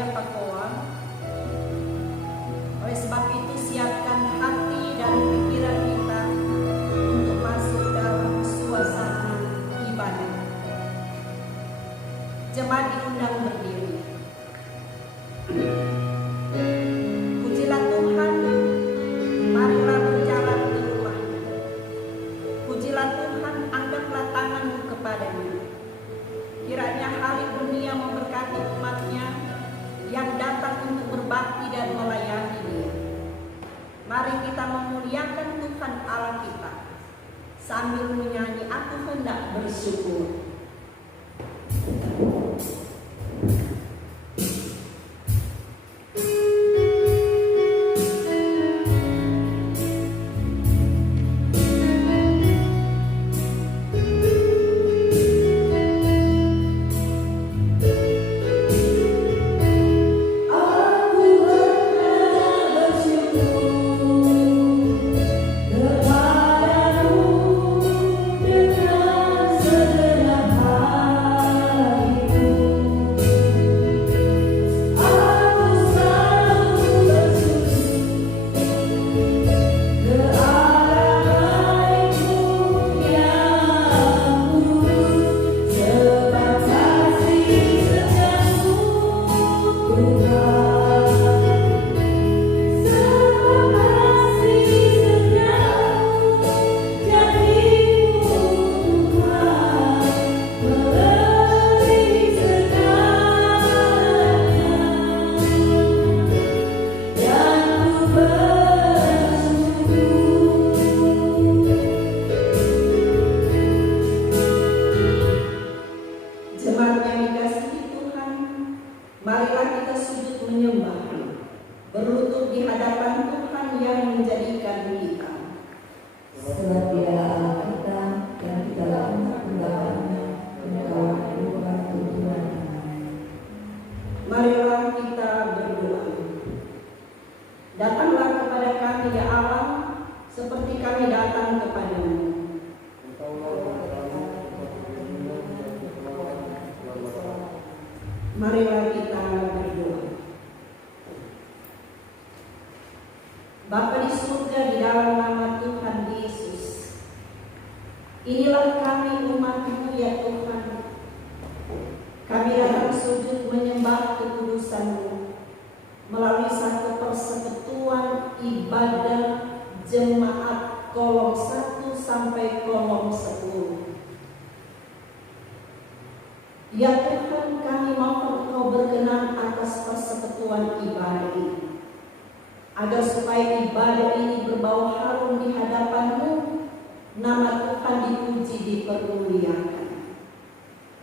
Jaya Pakoa. Oleh sebab itu siapkan hati dan pikiran kita untuk masuk dalam suasana ibadah. Jemaat diundang berdiri. Pujilah Tuhan, marilah berjalan ke rumahnya. Pujilah Tuhan, angkatlah tanganmu kepadanya. Kiranya hari dunia memberkati umatnya yang datang untuk berbakti dan melayani Dia. Mari kita memuliakan Tuhan Allah kita sambil menyanyi Aku Hendak Bersyukur. Marilah kita berdoa. Datanglah kepada kami ya Allah, seperti kami datang kepadamu. Marilah kita berdoa. Bapa di surga, di dalam nama Tuhan Yesus, inilah kami umat-Mu ya Tuhan. Kami datang sujud menyembah kekudusan-Mu melalui satu persekutuan ibadah jemaat kolom 1 sampai kolom 10. Ya Tuhan, kami mohon Engkau berkenan atas persekutuan ibadah ini, agar supaya ibadah ini berbau harum di hadapan-Mu, nama Tuhan dipuji, dipermuliakan.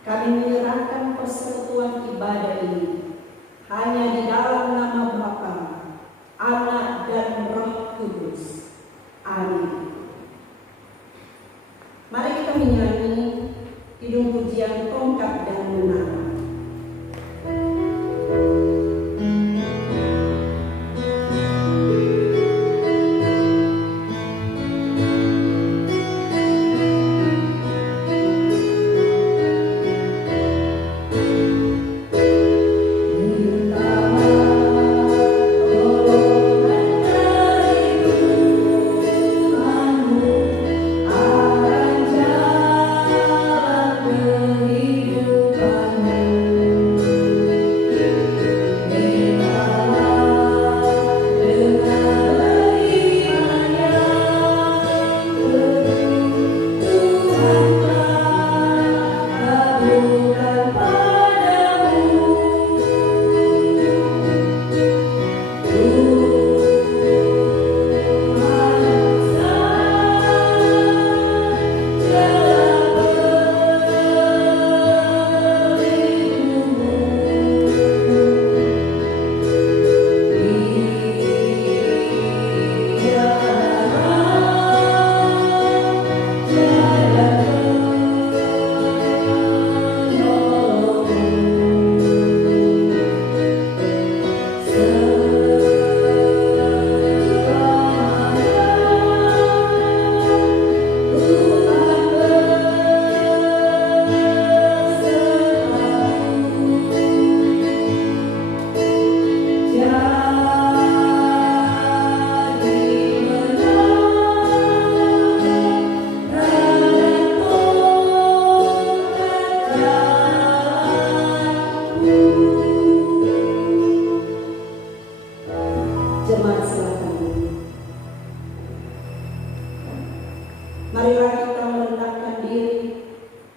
Kami menyerahkan persekutuan ibadah ini hanya di dalam nama Bapa, Anak, dan Roh Kudus. Amin. Mari kita menyanyi kidung pujian tongkat dan menara. Jemaat silakan. Marilah kita merendahkan diri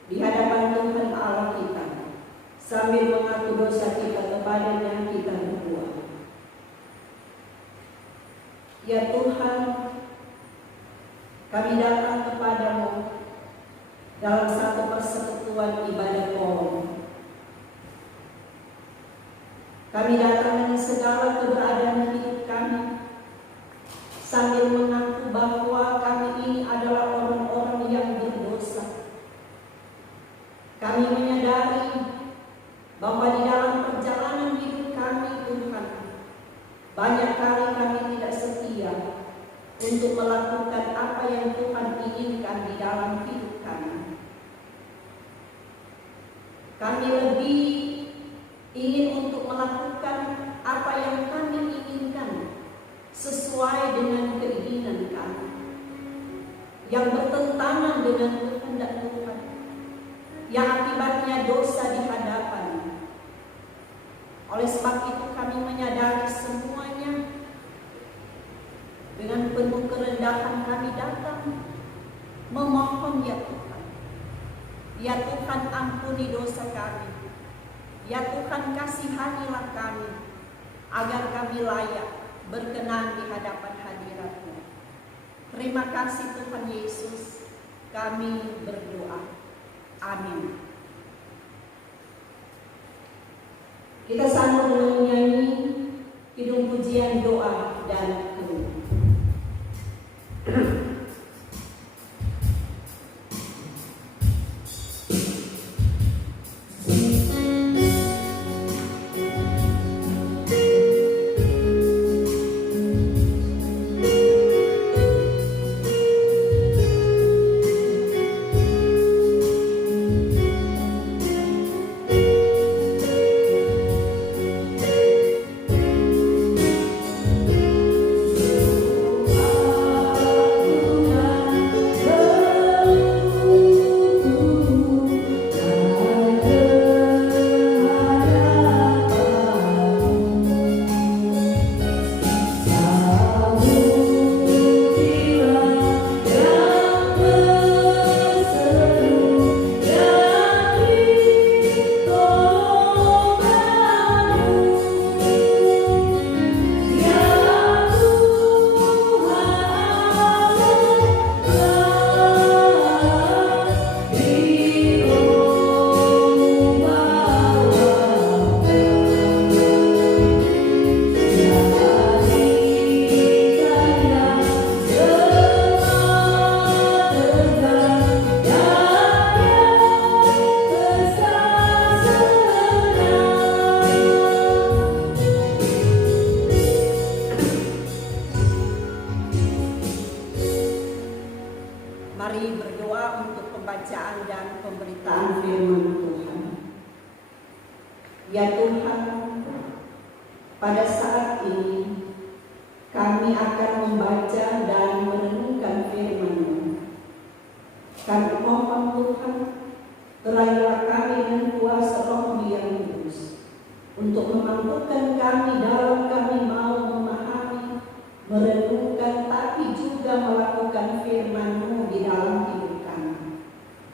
di hadapan Tuhan Allah kita sambil mengaku dosa kita kepada-Nya kita berdoa. Ya Tuhan, kami datang kepadamu dalam satu persekutuan ibadah kolom. Kami datang dengan segala keberadaan hidup kami, sambil mengaku bahwa kami ini adalah orang-orang yang berdosa. Kami menyadari bahwa di dalam perjalanan hidup kami, Tuhan, banyak kali kami tidak setia untuk melakukan apa yang Tuhan inginkan di dalam hidup kami. Kami lebih ingin untuk melakukan apa yang kami inginkan sesuai dengan keinginan kami, yang bertentangan dengan kehendak Tuhan, yang akibatnya dosa di hadapan. Oleh sebab itu kami menyadari semuanya. Dengan penuh kerendahan kami datang memohon, ya Tuhan. Ya Tuhan, ampuni dosa kami. Ya Tuhan, kasihanilah kami agar kami layak berkenan di hadapan hadirat-Mu. Terima kasih Tuhan Yesus, kami berdoa. Amin. Kita sambung dengan menyanyi kidung pujian doa dan keluh. Mari berdoa untuk pembacaan dan pemberitaan firman Tuhan. Ya Tuhan, pada saat ini kami akan membaca dan merenungkan firman-Mu. Kami mohon Tuhan, terahilah kami dengan kuasa Roh-Mu yang kudus, untuk memampukan kami dalam kami mau memahami, merenungkan, tapi juga melakukan firman-Mu di dalam hidup kami.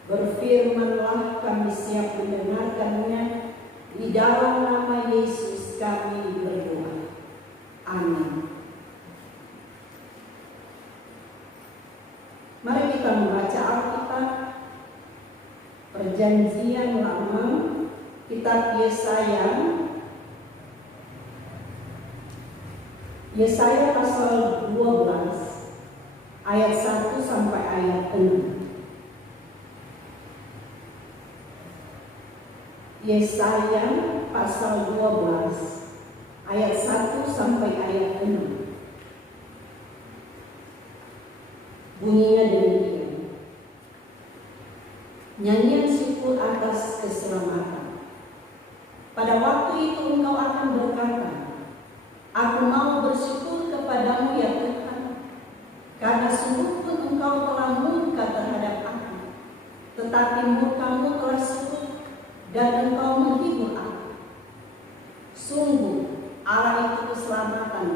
Berfirmanlah, kami siap mendengarkannya. Di dalam nama Yesus kami berdoa. Amin. Mari kita membaca Alkitab, Perjanjian Lama, kitab Yesaya pasal 12 ayat 1 sampai ayat 6. Yesaya pasal 12 ayat 1 sampai ayat 6. Bunyinya demikian. Nyanyian syukur atas keselamatan. Pada waktu itu engkau akan berkata, aku mau bersyukur kepadamu ya Tuhan, karena sungguh pun engkau telah murka terhadap aku, tetapi murkamu telah surut dan engkau menghibur aku. Sungguh Allah itu keselamatan,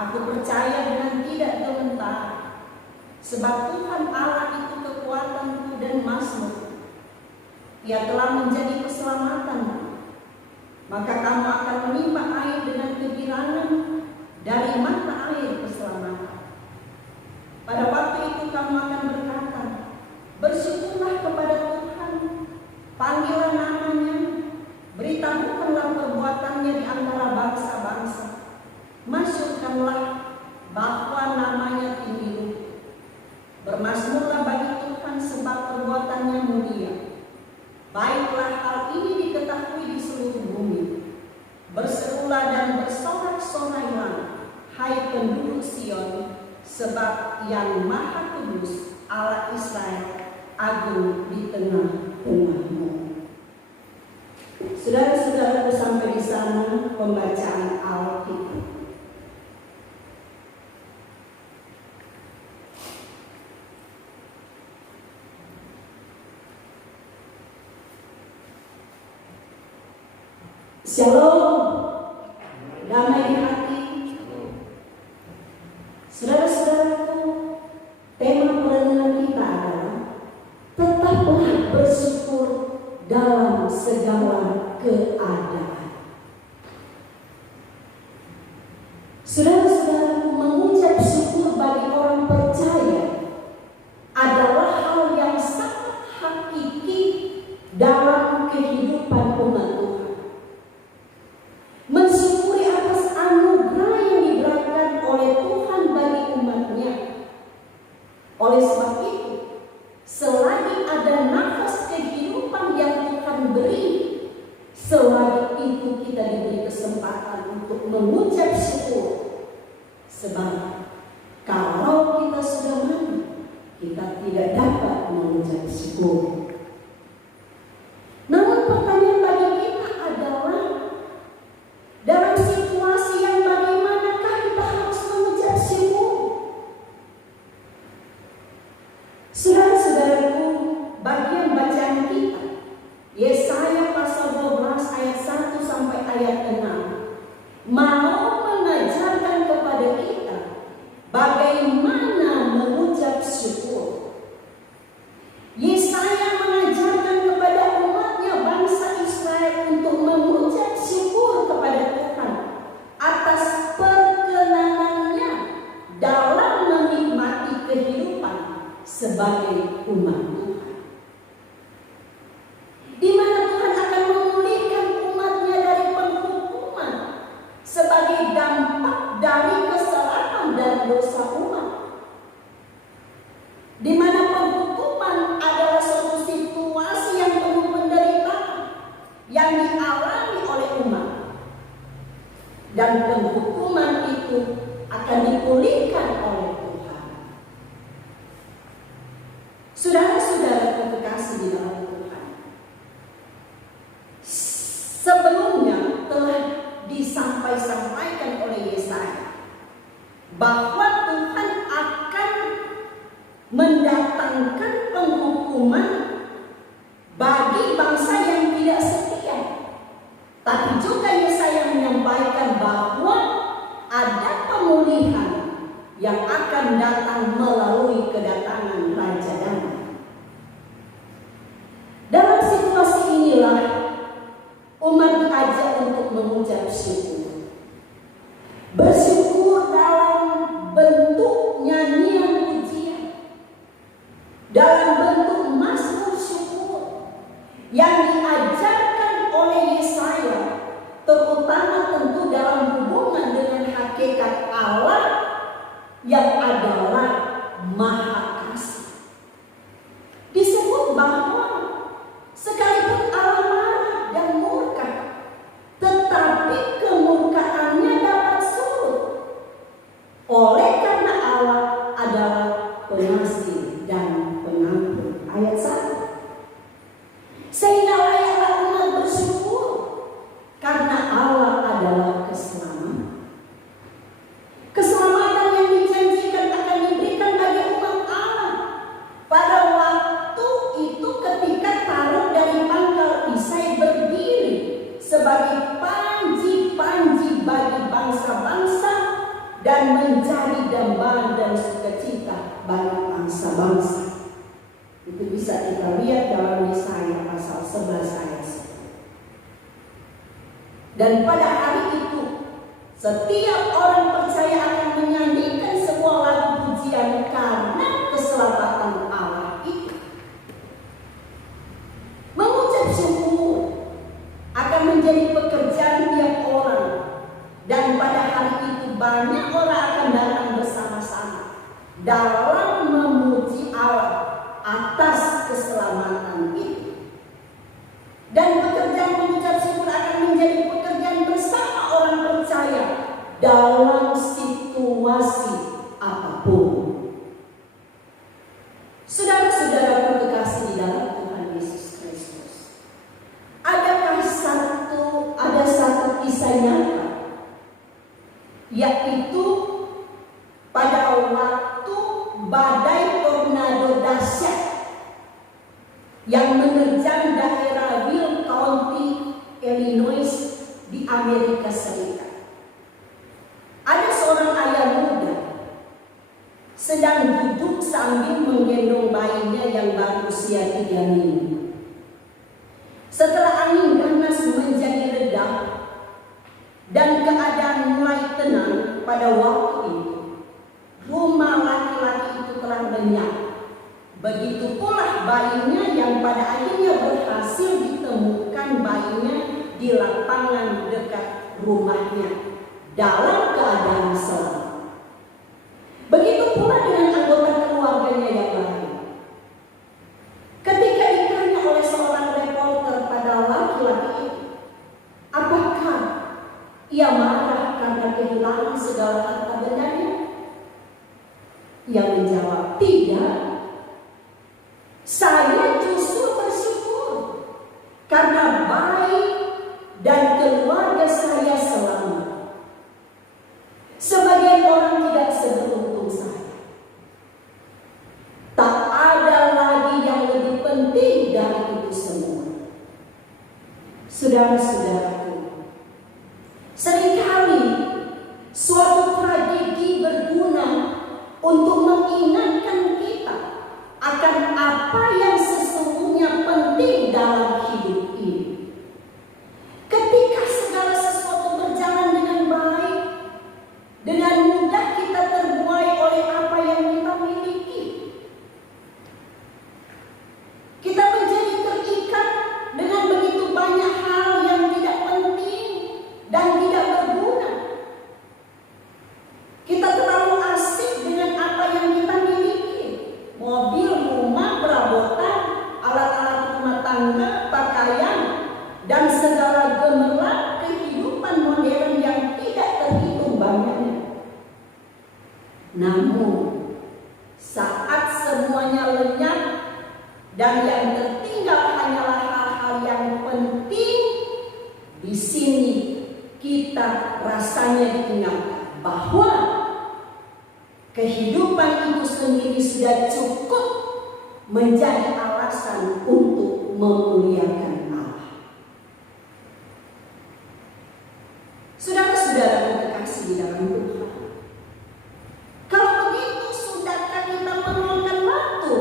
Aku percaya dengan tidak gemetar, sebab Tuhan Allah itu kekuatanku dan mazmurku. Ia telah menjadi keselamatanmu. Maka kamu akan menimba air dengan kegirangan dari mata air keselamatan. Pada waktu itu kamu akan berkata, bersyukurlah kepada Tuhan, panggilah namanya, beritahukanlah perbuatannya di antara bangsa-bangsa. Masyurkanlah bahwa namanya tinggi. Bermazmurlah bagi Tuhan sebab perbuatannya mulia. Baiklah hal ini diketahui di seluruh bumi. Berserulah dan bersorak-sorailah, hai penduduk Sion, sebab yang Maha Kudus Allah Israel agung di tengah-tengahmu. Saudara-saudaraku, sampai di sana pembacaan Alkitab. Shalom, damai di hati. Saudara-saudaraku, tema perenungan kita adalah tetaplah bersyukur dalam segala keadaan. Saudara-saudaraku, mengucap syukur bagi orang percaya adalah hal yang sangat hakiki dalam kehidupan umat Tuhan. Mensyukuri atas anugerah yang diberikan oleh Tuhan bagi umatnya. Oleh sebab itu, selagi ada nafas kehidupan yang Tuhan beri, selagi itu kita diberi kesempatan untuk mengucap syukur. Sebab kalau kita sudah mati, kita tidak dapat mengucap syukur. Namun pertanyaan bagi kita adalah, dalam situasi yang bagaimanakah kita harus mengucap syukur? Saudara-saudaraku, bagian bacaan kita Yesaya pasal 12 ayat 1 sampai ayat 6 mau mengajarkan kepada kita bagaimana mengucap syukur. Yesaya mengajarkan kepada umatnya bangsa Israel untuk mengucap syukur kepada Tuhan atas perkenanannya dalam menikmati kehidupan sebagai umat Tuhan, di mana Tuhan akan memulihkan umatnya dari penghukuman sebagai dampak dari kesalahan dan dosa umat, di mana penghukuman adalah suatu situasi yang penuh penderitaan yang dialami oleh umat, dan penghukuman itu akan dipulihkan oleh Tuhan. Saudara-saudara kekasih di dalam Tuhan, sebelumnya telah disampaikan oleh Yesaya bahwa Tuhan akan mendatangkan penghukuman bagi bangsa yang tidak setia. Tapi juga Yesaya menyampaikan bahwa ada pemulihan yang akan datang melalui kedatangan Raja Damai. Dalam situasi inilah umat diajak untuk mengucap syukur. Bersyukur dalam menjadi dambaan dan sukacita banyak bangsa-bangsa. Itu bisa kita lihat dalam Yesaya pasal 11 ayat 1. Dan pada hari itu setiap orang percaya akan menyanyikan sebuah lagu pujian karena keselamatan Allah itu. Mengucap syukur akan menjadi pekerjaan tiap orang, dan pada hari itu banyak orang akan datang bersama-sama dalam memuji Allah atas keselamatan itu. Dan pekerjaan mengucap syukur akan menjadi pekerjaan bersama orang percaya dalam situasi apapun. Saudara-saudaraku kekasih di dalam Tuhan Yesus Kristus, ada satu kisah nyata, yaitu pada waktu badai tornado dahsyat yang menerjang daerah Will County, Illinois di Amerika Serikat. Ada seorang ayah muda sedang duduk sambil menggendong bayinya yang baru usia 3 minggu. Setelah angin ganas menjadi reda dan keadaan mulai tenang pada waktu itu, rumah laki-laki itu telah lenyap. Begitu pula bayinya yang pada akhirnya berhasil ditemukan bayinya di lapangan dekat rumahnya dalam keadaan selamat. Begitu pula dengan anggota keluarganya yang lain. Ketika ditanya oleh seorang reporter pada laki-laki itu, apakah ia marah karena kehilangan segala harta bendanya? Ia menjawab, tidak. Saya justru bersyukur karena bayi dan keluarga saya selamat. Sebagian orang tidak seberuntung saya. Tak ada lagi yang lebih penting dari itu semua. Saudara-saudaraku, seringkali suatu tragedi berguna untuk mengingatkan kita akan apa yang sesungguhnya penting dalam hidup ini. Ketika segala sesuatu berjalan dengan baik, dengan mudah kita terbuai oleh apa yang kita miliki. Kita menjadi terikat dengan begitu banyak hal yang tidak penting dan tidak berguna. Kita terlalu asik dengan apa yang kita miliki. Mobil, rumah, perabotan, alat-alat rumah tangga, pakaian, dan segala gemerlap kehidupan modern yang tidak terhitung banyaknya. Namun, saat semuanya lenyap dan yang tertinggal hanyalah hal-hal yang penting, di sini kita rasanya diingatkan bahwa kehidupan itu sendiri sudah cukup menjadi alasan untuk memuliakan Allah. Saudara-saudara kekasih di dalam Tuhan, kalau begitu, sudahkah kita meluangkan waktu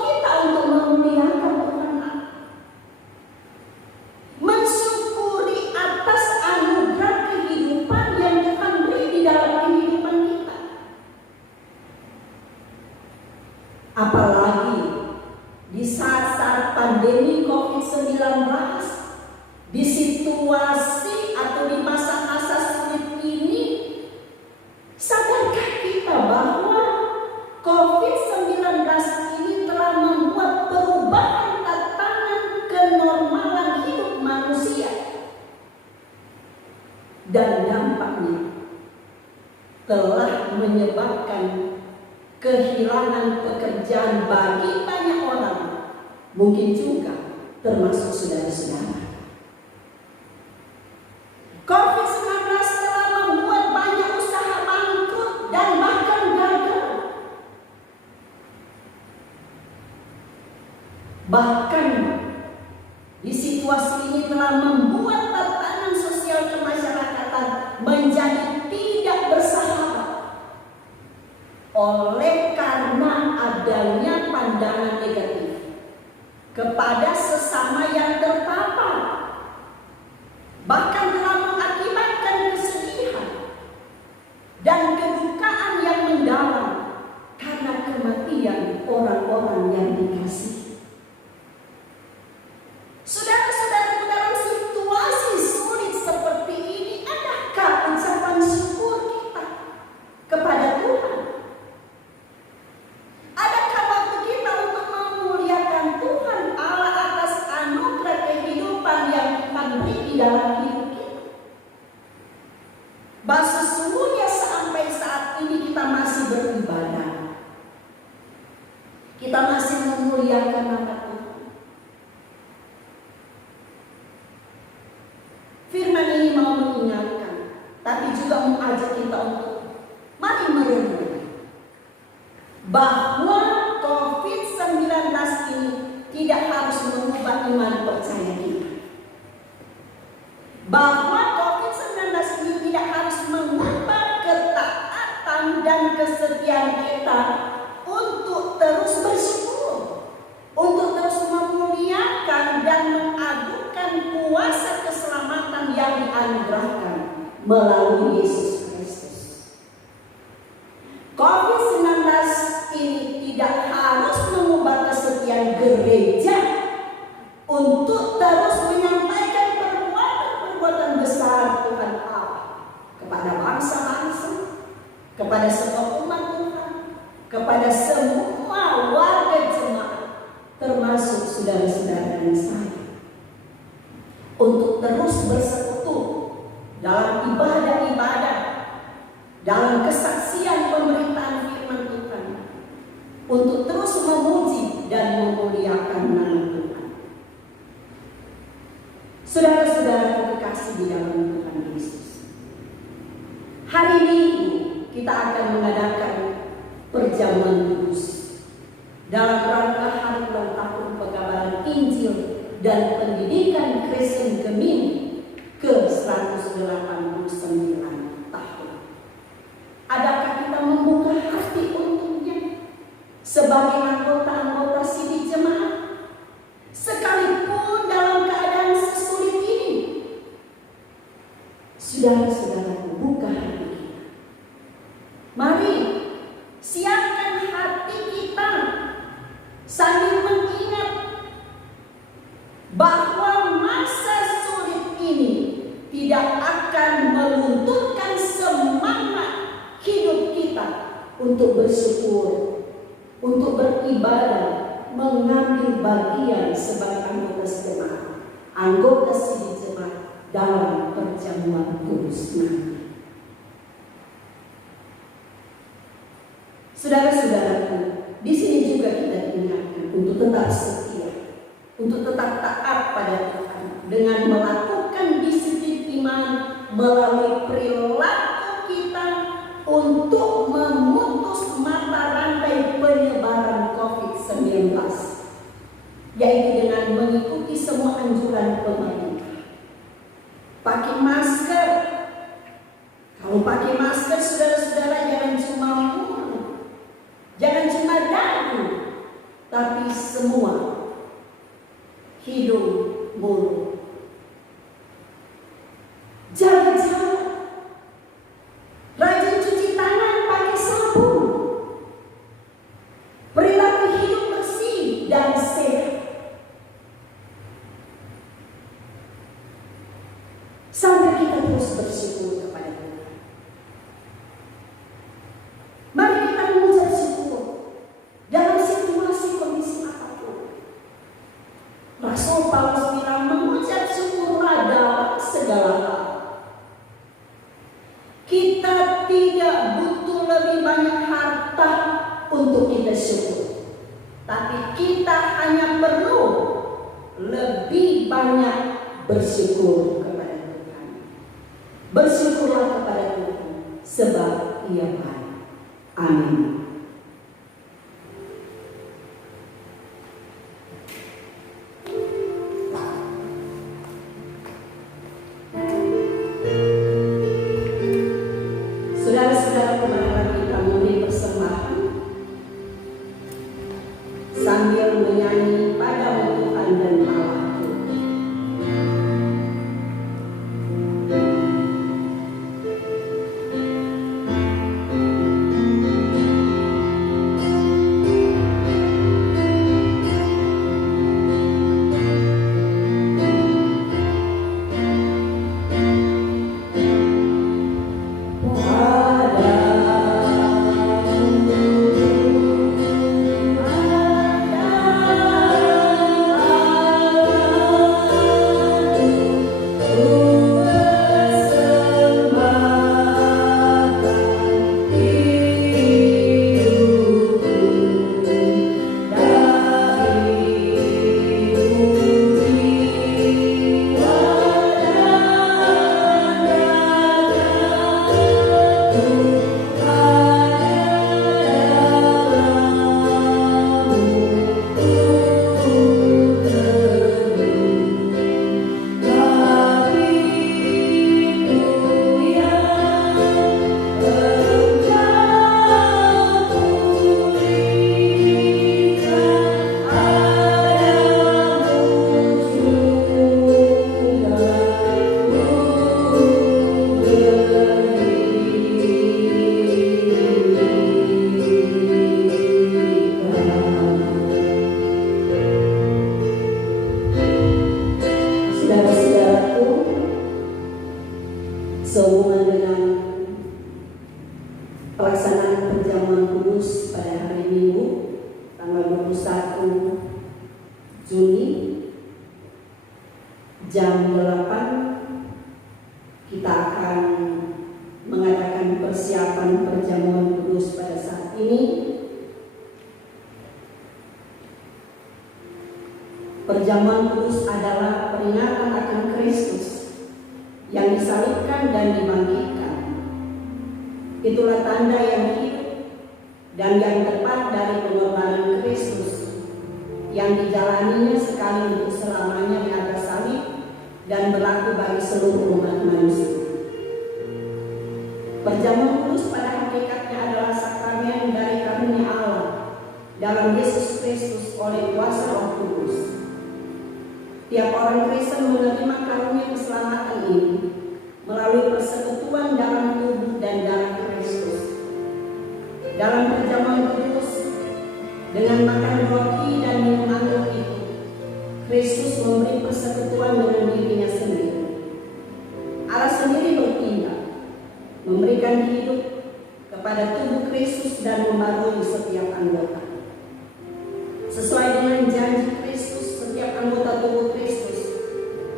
kita untuk memuliakan Tuhan Allah, mensyukuri atas anugerah kehidupan yang Tuhan beri di dalam kehidupan kita? Apalagi di saat-saat pandemi COVID-19, di situasi atau di masa-masa sulit ini, sadarkah kita bahwa COVID-19 ini telah membuat perubahan tatanan kenormalan hidup manusia, dan dampaknya telah menyebabkan kehilangan pekerjaan bagi banyak orang, mungkin juga termasuk saudara-saudara. COVID-19 telah membuat banyak usaha bangkrut dan bahkan gagal. Bahkan di situasi ini telah membuat tatanan sosial kemasyarakatan menjadi tidak bersahabat kepada sesama yang terpapar, bahkan telah mengakibatkan kesedihan dan kedukaan yang mendalam karena kematian orang-orang yang dikasihi. Saudara-saudaraku, dalam situasi sulit seperti ini, adakah ucapan syukur kita kepada Tuhan? Adakah waktu kita untuk memuliakan Tuhan Allah atas anugerah kehidupan yang Tuhan beri di dalam hidup kita? Bahwa sesungguhnya sampai saat ini kita masih beribadah, kita masih memuliakan nama Tuhan. Firman ini mau mengingatkan, tapi juga mengajak kita untuk mari merenung bahwa COVID-19 ini tidak harus mengubah iman percaya kita. Bahwa COVID-19 ini tidak harus mengubah ketaatan dan kesetiaan kita untuk terus bersyukur, untuk terus memuliakan dan mengagungkan kuasa keselamatan yang dianugerahkan melalui Yesus Kristus. COVID-19 ini tidak harus mengubah kesetiaan gereja untuk terus menyampaikan perbuatan besar Tuhan Allah kepada bangsa-bangsa, kepada semua umat Tuhan, kepada semua warga jemaat, termasuk saudara-saudara dan saya, untuk terus bersekutu dalam ibadah-ibadah, dalam kesaksian pemberitaan firman Tuhan, untuk terus memuji dan memuliakan nama Tuhan. Saudara-saudara kekasih di dalam Tuhan Yesus, hari Minggu kita akan mengadakan perjamuan kudus dalam rangka hari ulang tahun pengabaran Injil dan pendidikan Kristen Gemini ke-189 tahun. Adakah kita membuka hati untuknya sebagai anggota-anggota sidih jemaat, sekalipun dalam keadaan sesulit ini? Saudara-saudaraku, buka hati kita. Mari siapkan hati kita sambil mengingat bahwa masa sulit ini tidak akan melunturkan semangat hidup kita untuk bersyukur, untuk beribadah, mengambil bagian sebagai anggota jemaat, anggota sidih jemaat dalam perjamuan kudus nanti. Saudara-saudaraku, di sini juga kita diingatkan untuk tetap setia, untuk tetap taat pada Tuhan dengan melakukan disiplin iman melalui perilaku kita untuk memutus mata rantai penyebaran COVID-19, yaitu dengan mengikuti semua anjuran pemerintah. Pakai masker. Kalau pakai masker, saudara-saudara, jangan cuma mulut, jangan cuma dagu, tapi semua hidung, mulut. Jaga jarak, rajin cuci tangan pakai sabun, perilaku hidup bersih dan sehat, sampai kita terus bersyukur kepada Tuhan. Mari kita mengucap syukur dalam situasi kondisi apapun. Rasul Paulus bilang mengucap syukurlah dalam segala hal. Kita tidak butuh lebih banyak harta untuk kita syukur, tapi kita hanya perlu lebih banyak bersyukur kepada Tuhan. Bersyukurlah kepada Tuhan sebab Ia baik. Amin. Saudara-saudara, kemana kita memberi persembahan sambil menyanyi padamu Tuhan sehubungan dengan pelaksanaan perjamuan kudus pada hari Minggu tanggal 21 Juni jam 8 kita akan mengadakan persiapan perjamuan kudus pada saat ini. Perjamuan kudus adalah peringatan akan Kristus yang disalibkan dan dibangkitkan. Itulah tanda yang hidup dan yang tepat dari pengorbanan Kristus yang dijalaninya sekali untuk selamanya di atas salib dan berlaku bagi seluruh umat manusia. Perjamuan kudus pada hakikatnya adalah sakramen dari karunia Allah dalam Yesus Kristus oleh kuasa Roh Kudus. Tiap orang Kristen menerima karunia keselamatan ini melalui persekutuan dalam tubuh dan darah Kristus. Dalam perjamuan kudus, dengan makan roti dan minum anggur itu, Kristus memberi persekutuan dengan dirinya sendiri. Allah sendiri bertindak, memberikan hidup kepada tubuh Kristus dan membarui setiap anggota. Sesuai dengan janji Kristus, setiap anggota tubuh Kristus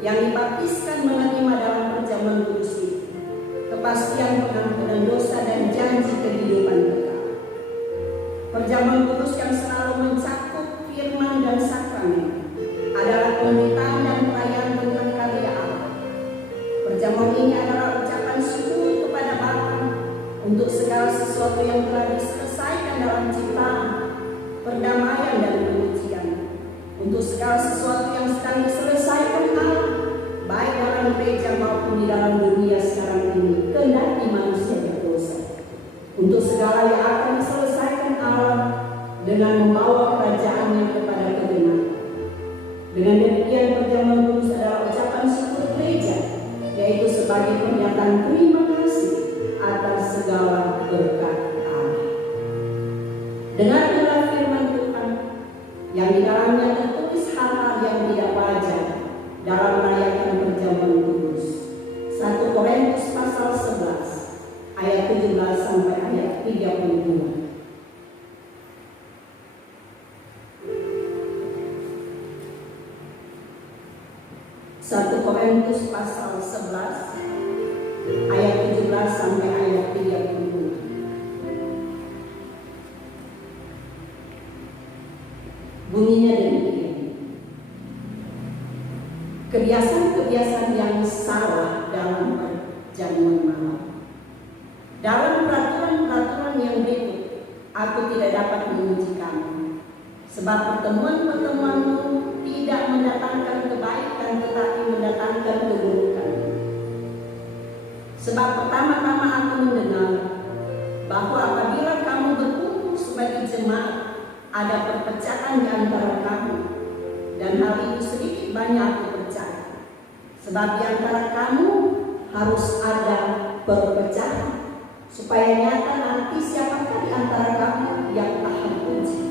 yang dibaptiskan menerima dalam perjamuan kudus itu kepastian pengampunan dosa dan janji kehidupan kekal. Perjamuan kudus yang selalu mencakup firman dan sakramen adalah pemberitaan dan perayaan tentang karya Allah. Perjamuan ini adalah ucapan syukur kepada Bapa untuk segala sesuatu yang telah diselesaikan dalam ciptaan, perdamaian dan penyucian, untuk segala sesuatu yang sedang diselesaikan Allah, baik dalam gereja maupun di dalam dunia sekarang ini, kendati manusia berdosa, untuk segala yang akan diselesaikan Allah dengan membawa kerajaannya kepada kebenaran. Dengan demikian perjamuan kudus adalah ucapan syukur gereja, yaitu sebagai pernyataan terima kasih atas segala berkat Allah. Dengarkanlah firman Tuhan yang di dalamnya tertulis hal-hal yang tidak wajar dalam merayakan perjamuan kudus. 1 Korintus pasal 11 ayat 17 sampai ayat 32. 1 Korintus pasal 11 ayat 17 sampai ayat 32. Bunyinya demikian. Kebiasaan-kebiasaan yang salah dalam perjamuan malam. Dalam peraturan-peraturan yang berikut, aku tidak dapat menguji kamu, sebab pertemuan-pertemuanmu tidak mendatangkan kebaikan tetapi mendatangkan keburukan. Sebab pertama-tama aku mendengar bahwa apabila kamu berkumpul sebagai jemaat, ada perpecahan di antara kamu, dan hal itu sedikit banyak aku percaya. Sebab di antara kamu harus ada perpecahan, supaya nyata nanti siapakah di antara kamu yang tahan uji.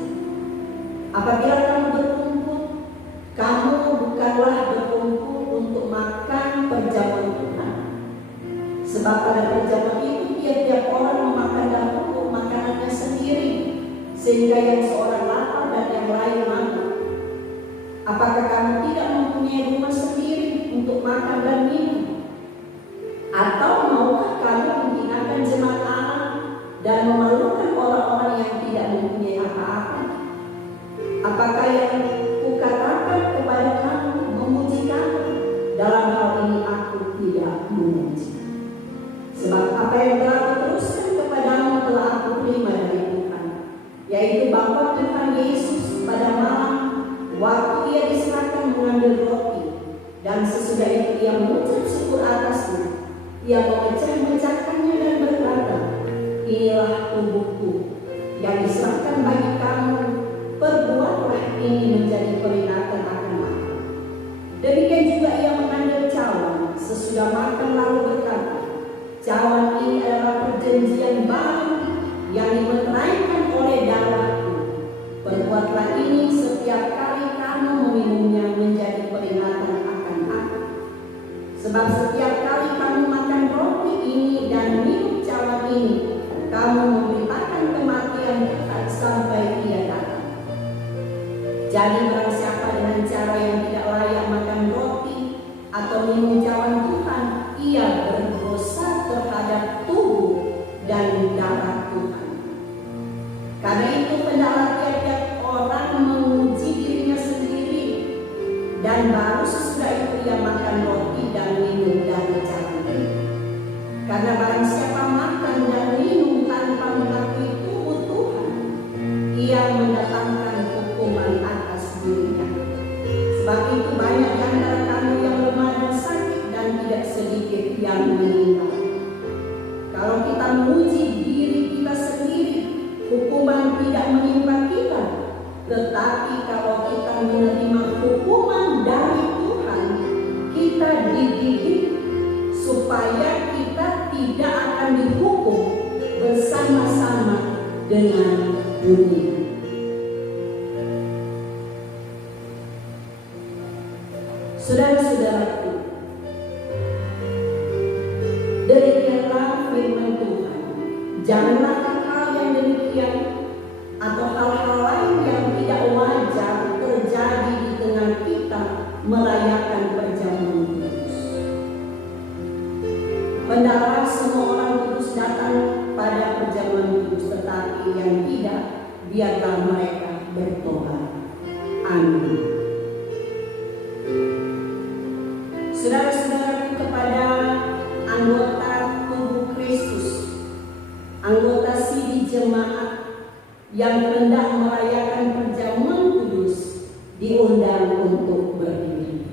Apabila kamu berkumpul, kamu bukanlah berkumpul untuk makan perjamuan Tuhan. Sebab pada perjamuan itu tiap-tiap orang memakan dahulu makanannya sendiri, sehingga yang seorang lapar dan yang lain makan. Apakah kamu tidak mempunyai rumah sendiri untuk makan dan minum? Atau maukah kamu menghinakan jemaat Allah dan memalukan orang-orang yang tidak mempunyai apa-apa? Apakah yang kukatakan kepada kamu memuji kamu? Dalam hal ini aku tidak memuji. Sebab apa yang telah kuteruskan kepadamu telah aku terima dari Tuhan, yaitu bahwa Tuhan Yesus pada malam waktu ia diserahkan mengambil roti, dan sesudah itu ia mengucap syukur atasnya, ia memecah-mecahkannya dan berkata, inilah tubuhku yang diserahkan bagi kamu, perbuatlah ini menjadi peringatan akan aku. Demikian juga ia mengambil cawan sesudah makan lalu berkata, cawan ini adalah perjanjian baru yang dimeteraikan oleh darahku. Perbuatlah ini setiap kali kamu meminumnya menjadi peringatan akan aku. Sebab setiap kali kamu makan roti ini Jadi barang siapa dengan cara yang tidak layak makan roti atau minum cawan Tuhan, ia berdosa terhadap tubuh dan darah Tuhan. Karena itu hendaklah tiap-tiap orang menguji dirinya sendiri, dan baru sesudah itu ia makan roti dan minum dari cawan. Karena barang siapa makan dan minum tanpa mengakui tubuh Tuhan, ia mendatangkan hukuman atas dirinya. Sebab itu banyak di antara kamu yang lemah dan sakit, dan tidak sedikit yang meninggal. Kalau kita menguji diri kita sendiri, hukuman tidak menimpa kita. Tetapi kalau kita menerima hukuman dari Tuhan, kita dididik supaya kita tidak akan dihukum bersama-sama dengan dunia. Saudara-saudaraku, demikianlah firman Tuhan. Janganlah hal yang demikian atau hal-hal lain yang tidak wajar terjadi di tengah kita merayakan perjamuan kudus. Hendaklah semua orang kudus datang pada perjamuan kudus, tetapi yang tidak, biarlah mereka bertobat. Amin. Saudara-saudaraku, kepada anggota tubuh Kristus, anggota sidih jemaat yang hendak merayakan perjamuan kudus, diundang untuk berdiri.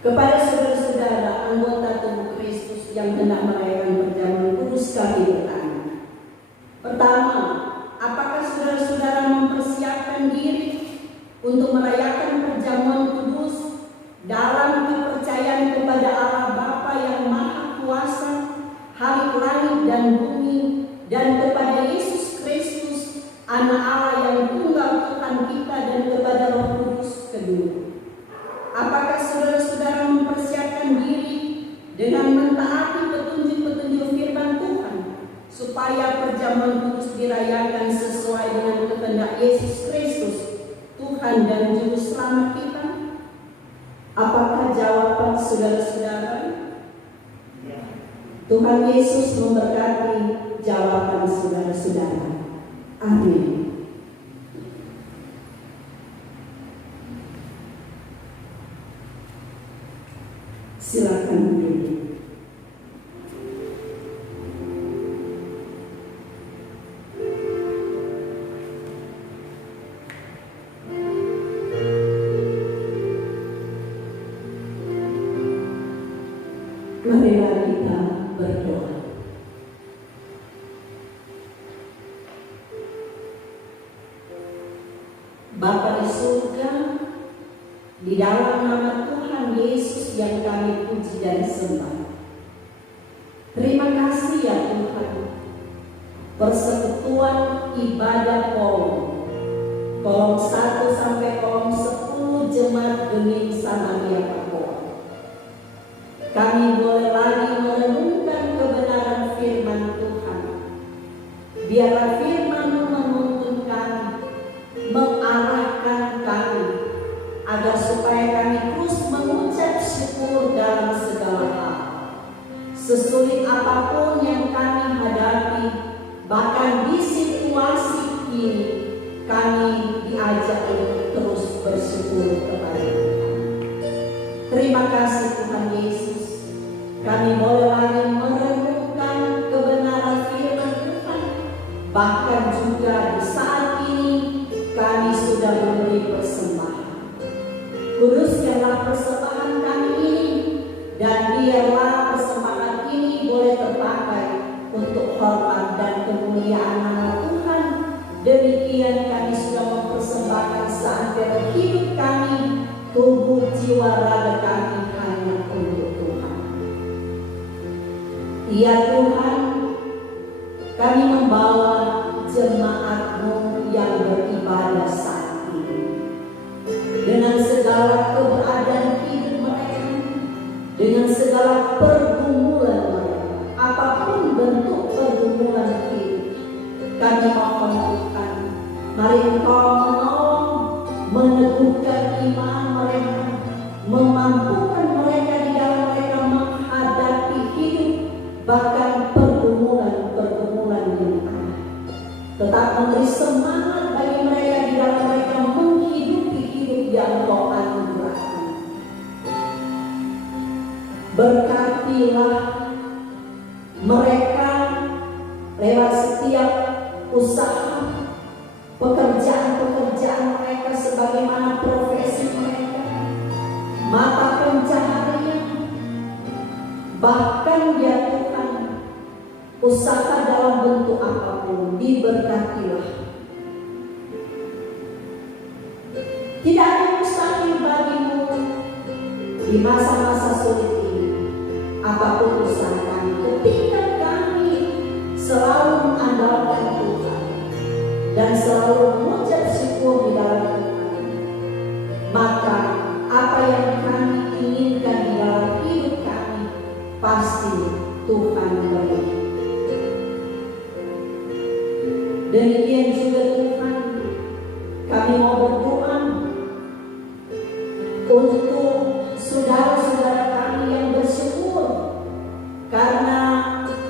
Kepada saudara-saudara anggota tubuh Kristus yang hendak merayakan perjamuan kudus, kami bertanya. Pertama, apakah saudara-saudara mempersiapkan diri untuk merayakan perjamuan kudus dalam kepercayaan kepada Allah Bapa yang Maha Kuasa, Halik langit dan bumi, dan kepada Yesus Kristus, Anak Allah yang tunggal Tuhan kita, dan kepada Roh Kudus kedua? Apakah saudara-saudara mempersiapkan diri dengan mentaati petunjuk-petunjuk firman Tuhan, supaya perjamuan kudus dirayakan sesuai dengan kehendak Yesus Kristus, Tuhan dan Juru Selamat kita? Apakah jawaban saudara-saudara? Tuhan Yesus memberkati jawaban saudara-saudara. Amin. Silakan berdiri. Marilah kita berdoa. Bapa di surga, di dalam nama Tuhan Yesus yang kami puji dan sembah, terima kasih ya Tuhan, persekutuan ibadah kolom 1 sampai kolom 10 jemaat Bening Samaria Papua. Kami boleh lagi merenungkan kebenaran firman Tuhan. Biarlah firman-Mu menuntun kami, mengarahkan kami, agar supaya kami terus mengucap syukur dalam segala hal. Sesulit apapun yang kami hadapi, bahkan di situasi ini, kami diajak untuk terus bersyukur kepada Tuhan. Terima kasih Tuhan Yesus. Kami boleh lagi merenungkan kebenaran firman Tuhan. Bahkan juga di saat ini kami sudah memberi persembahan. Kuduskanlah persembahan kami ini, dan biarlah persembahan ini boleh terpakai untuk hormat dan kemuliaan nama Tuhan. Demikian kami sudah mempersembahkan seantero hidup kami, tubuh, jiwa, raga kami hanya untuk Tuhan. Ya Tuhan, kami membawa jemaat-Mu yang beribadah saat ini, dengan segala keberadaan hidup mereka, dengan segala pergumulan mereka, apapun bentuk pergumulan hidup, kami mohon Tuhan, Mari Engkau menolong, meneguhkan iman mereka, memampukan mereka di dalam mereka menghadapi hidup, bahkan pergumulan-pergumulan yang ada. Tetap memberi semangat bagi mereka di dalam mereka menghidupi hidup yang Engkau anugerahkan. Berkatilah mereka lewat setiap usaha, pekerjaan-pekerjaan mereka, sebagaimana profesi mereka, mata pencaharian, bahkan ya Tuhan, usaha dalam bentuk apapun, diberkatilah. Tidak ada yang mustahil bagimu di masa-masa sulit ini. Apapun usaha kami, ketika kami selalu mengandalkan Tuhan dan selalu mengucap syukur di dalam Tuhan, maka apa yang kami inginkan di dalam hidup kami pasti Tuhan beri. Demikian juga Tuhan, kami mau berdoa untuk saudara-saudara kami yang bersyukur karena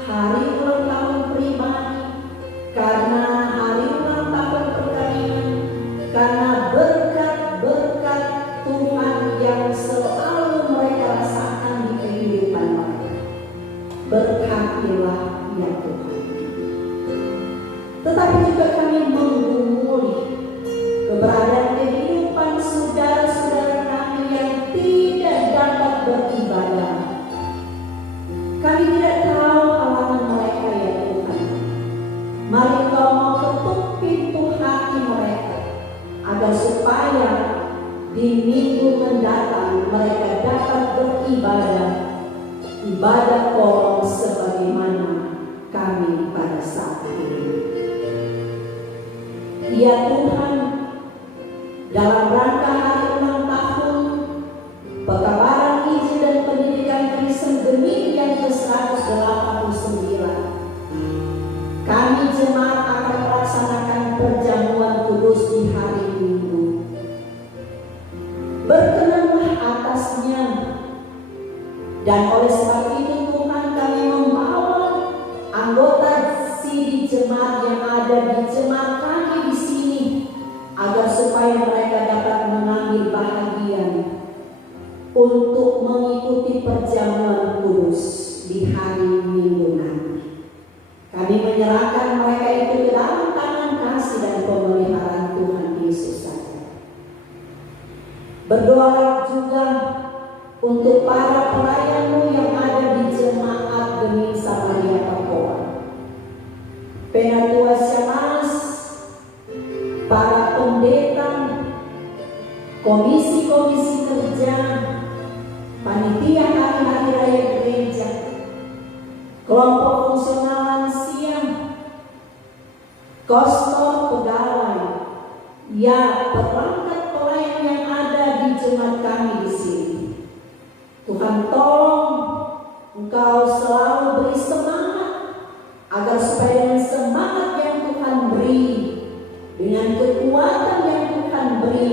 hari ulang tahun pribadi, karena hari ulang tahun perkawinan, karena berkat-berkat Tuhan yang selalu mereka rasakan di kehidupan mereka. Berkatilah ya Tuhan. Tetapi juga kami menggumuli keberadaan kehidupan saudara-saudara kami yang tidak dapat beribadah. Kami tidak tahu halangan mereka ya Tuhan. Mari Kau mau ketuk pintu hati mereka, agar supaya di minggu mendatang mereka dapat beribadah, ibadah Kau sebagaimana kami pada saat ini. Ya Tuhan, dalam rangka hari ulang tahun Pekabaran Injil dan Pendidikan Kristen Benih yang ke-189, kami jemaat akan melaksanakan perjamuan kudus di hari Minggu. Berkenanlah atasnya, dan oleh sebab itu Tuhan, kami membawa anggota sidi jemaat yang ada di jemaat kami di sini, agar supaya mereka dapat mengambil bahagian untuk mengikuti perjamuan kudus di hari Minggu nanti. Kami menyerahkan mereka itu ke dalam tangan kasih dan pemeliharaan Tuhan Yesus saja. Berdoalah juga untuk para pelayan-Mu yang ada di jemaat Benih Samaria Papua, Penatua Syamas, para pendeta, komisi-komisi kerja, panitia hari-hari raya gereja, kelompok fungsional lansia, kostor pegawai, ya perangkat pelayan yang ada di jemaat kami di sini. Tuhan tolong Engkau selalu beri semangat, agar supaya dengan semangat yang Tuhan beri, dengan kekuatan yang Tuhan beri,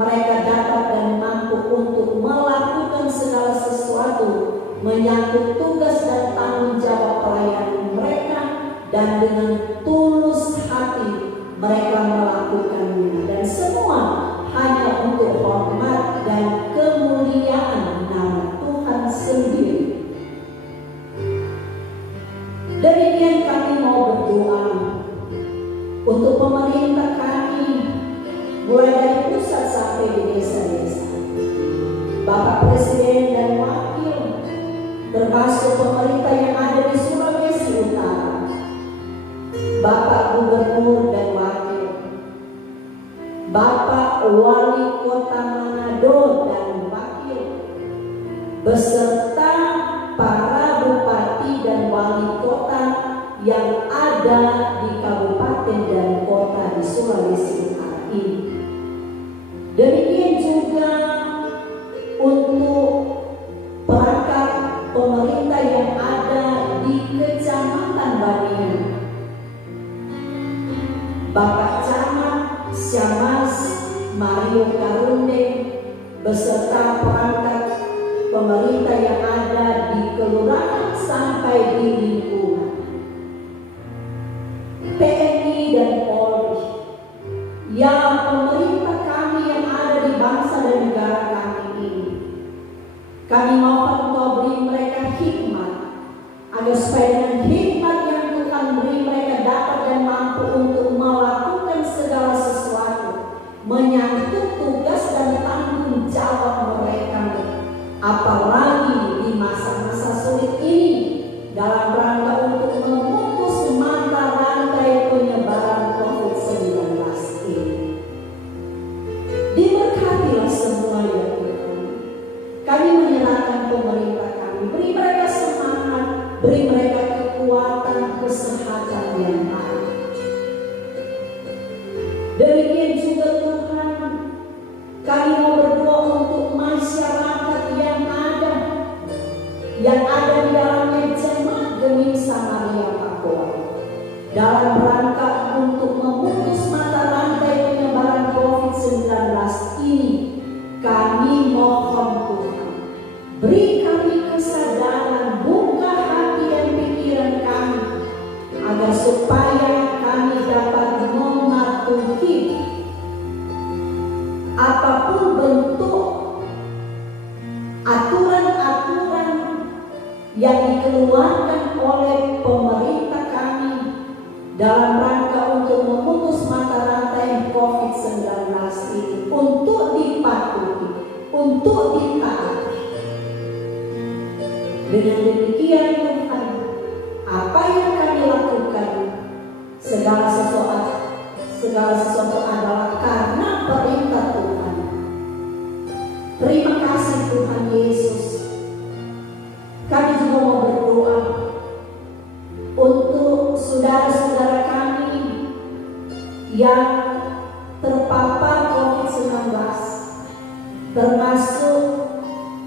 mereka dapat dan mampu untuk melakukan segala sesuatu menyangkut tugas dan tanggung jawab pelayanan mereka, dan dengan tulus hati mereka melakukannya, dan semua hanya untuk hormat dan kemuliaan nama Tuhan sendiri. Demikian kami mau berdoa untuk pemerintah kami, mulai dari pusat sampai di desa-desa, Bapak Presiden dan Wakil, termasuk pemerintah yang ada di Sulawesi Utara, Bapak Gubernur dan Wakil, Bapak Wali Kota Manado dan Wakil, beserta para bupati dan wali kota yang ada di kabupaten dan kota di Sulawesi Utara ini. Demikian juga untuk perangkat pemerintah yang ada di Kecamatan Banian, Bapak Camat, beserta perangkat pemerintah yang ada di kelurahan sampai di lingkungan, TNI dan Polri, ya pemerintah kami yang ada di bangsa dan negara kami ini. Kami mohon Engkau beri mereka hikmat, agar supaya dengan hikmat yang Tuhan beri mereka dapat dan mampu untuk melakukan segala sesuatu menyangkut tugas dan tanggung jawab mereka, apalagi di masa-masa sulit ini, dalam rangka untuk memutus mata rantai penyebaran COVID-19 ini. Diberkatilah semua ya Tuhan. Kami menyerahkan pemerintah kami, beri mereka semangat, beri mereka kekuatan, kesehatan yang baik. Demikian juga Tuhan, kami mau berdoa untuk masyarakat yang ada di dalamnya jemaat Gemim Samaria Papua, dalam rangka untuk memutus mata rantai penyebaran COVID-19 ini. Kami mohon Tuhan, beri kami kesadaran, buka hati dan pikiran kami, agar supaya kami dapat mematuhi apapun bentuk aturan-aturan yang dikeluarkan oleh pemerintah kami dalam rangka untuk memutus mata rantai COVID-19 ini, untuk dipatuhi, untuk ditaati. Dengan demikian Tuhan, apa yang kami lakukan, segala sesuatu adalah karena perintah Tuhan. Terima kasih Tuhan Yesus. Kami juga mau berdoa untuk saudara-saudara kami yang terpapar COVID-19, termasuk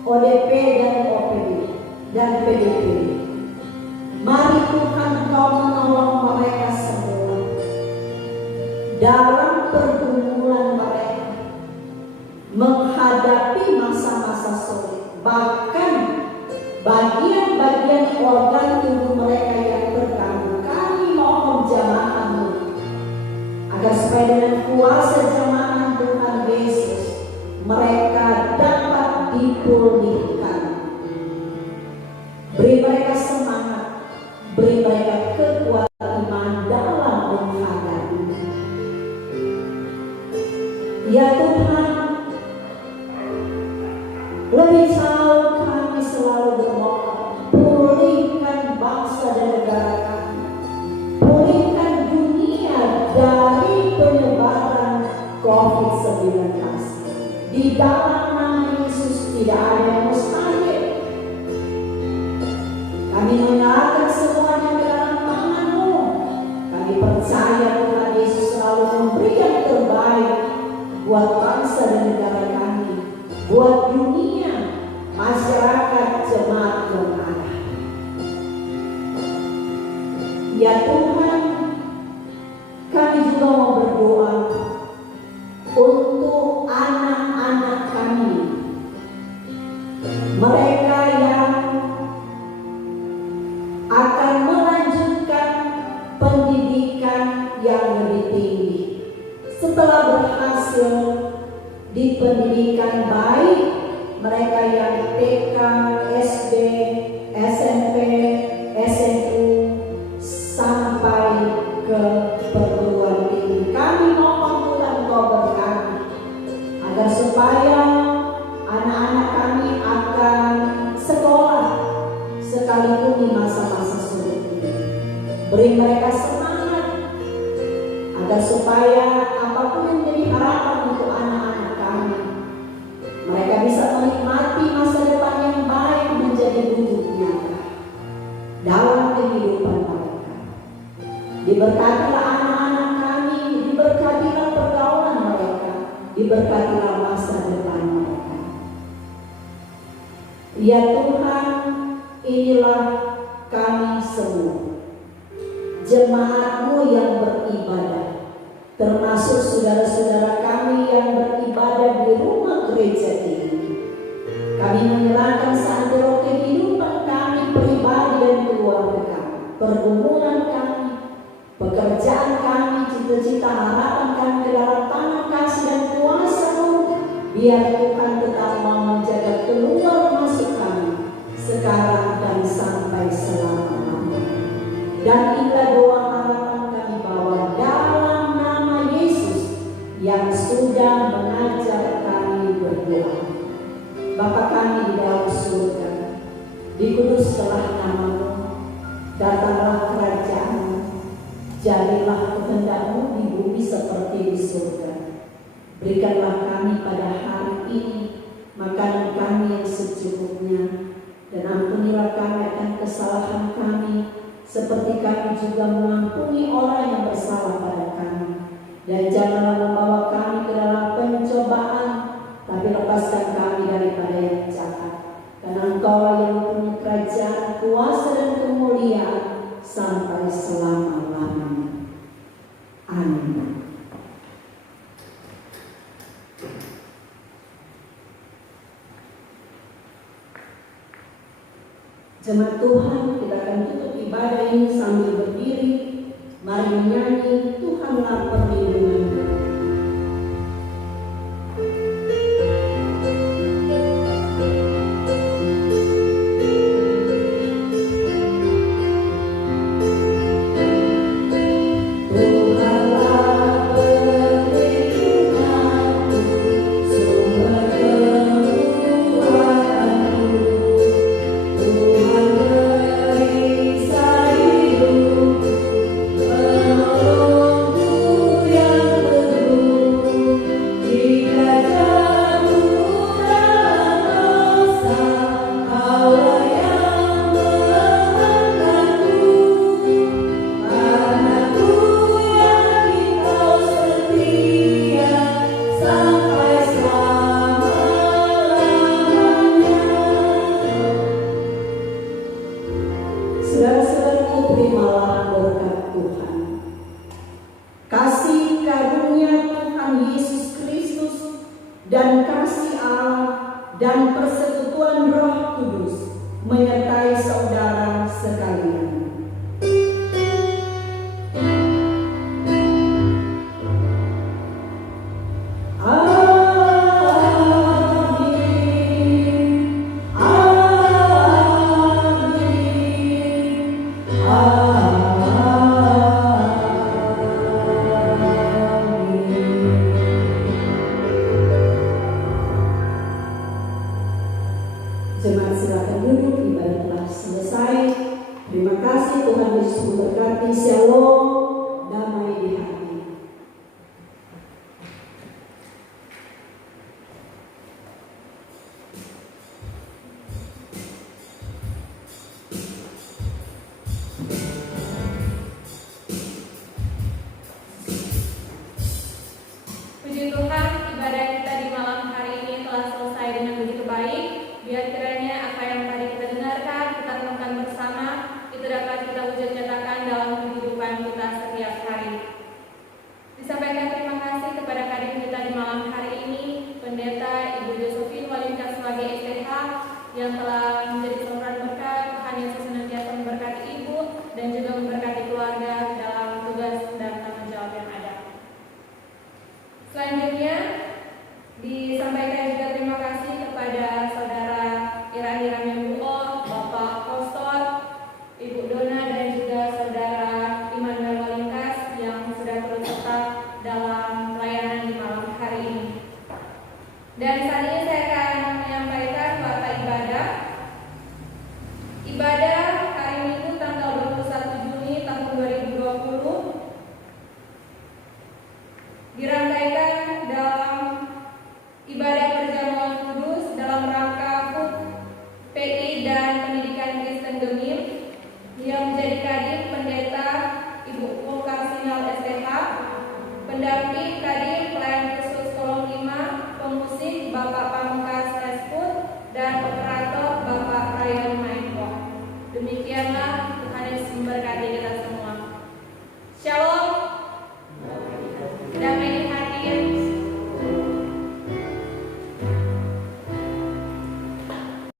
ODP dan OPD dan PDP. Mari Tuhan Engkau menolong mereka semua dalam pergumulan mereka menghadapi masa-masa sulit, bahkan bagian-bagian organ tubuh mereka yang terganggu. Kami mohon jamaah-Mu agar supaya dengan kuasa jamaah Tuhan Yesus mereka dapat dipulihkan. Beri mereka semangat, beri mereka kekuatan iman dalam menghadapi. Ya Tuhan, lebih jauh kami selalu berdoa, pulihkan bangsa dan negara kami, pulihkan dunia dari penyebaran COVID-19. Di dalam nama Yesus tidak ada yang mustahil. Kami menyerahkan semuanya ke dalam tangan-Mu. Kami percaya Tuhan Yesus selalu memberi yang terbaik buat bangsa dan negara kami, buat dunia, masyarakat, jemaat yang ada. Ya Tuhan, kami juga mau berdoa untuk anak-anak kami, mereka yang akan melanjutkan pendidikan yang lebih tinggi setelah berhasil di pendidikan baik, mereka yang TK, SD, SMP, SMU sampai ke perguruan tinggi. Kami mohon Tuhan Engkau berkati agar supaya anak-anak kami akan sekolah sekalipun di masa-masa sulit ini. Beri mereka semangat agar supaya apapun yang menjadi harapan untuk anak-anak kami, mereka bisa menikmati masa depan yang baik menjadi wujud nyata dalam kehidupan mereka. Diberkatilah anak-anak kami, diberkatilah pergaulan mereka, diberkatilah masa depan mereka. Ya Tuhan, inilah kami semua, jemaat-Mu yang beribadah, termasuk saudara-saudara kami yang beribadah di rumah gereja ini. Kami menyerahkan seantero kehidupan kami pribadi dan keluarga kami, pergumulan kami, pekerjaan kami, cita-cita harapan kami ke dalam tangan kasih dan kuasa-Mu. Biar Tuhan tetap mau menjaga keluar masuk kami sekarang dan sampai selama-lamanya. Dan inilah doa harapan kami bahwa dalam nama Yesus yang sudah mengajar kami berdoa. Bapa kami di dalam surga, dikuduskanlah nama-Mu, datanglah kerajaan-Mu, jadilah kehendak-Mu di bumi seperti di surga. Berikanlah kami pada hari ini makanan kami yang secukupnya, dan ampunilah kami akan kesalahan kami, seperti kami juga mengampuni orang yang bersalah pada kami. Dan janganlah membawa kami ke dalam pencobaan, tapi lepaskan kami daripada yang jahat. Karena Engkau yang mempunyai kerajaan, kuasa dan kemuliaan sampai selama-lamanya. Amin. Jemaat Tuhan, kita akan tutup ibadah ini sambil berdiri. Mari menyanyi Tuhanlah perlindunganku. Pendamping Kadin Pelayan Khusus Kolom 5, pemusik Bapak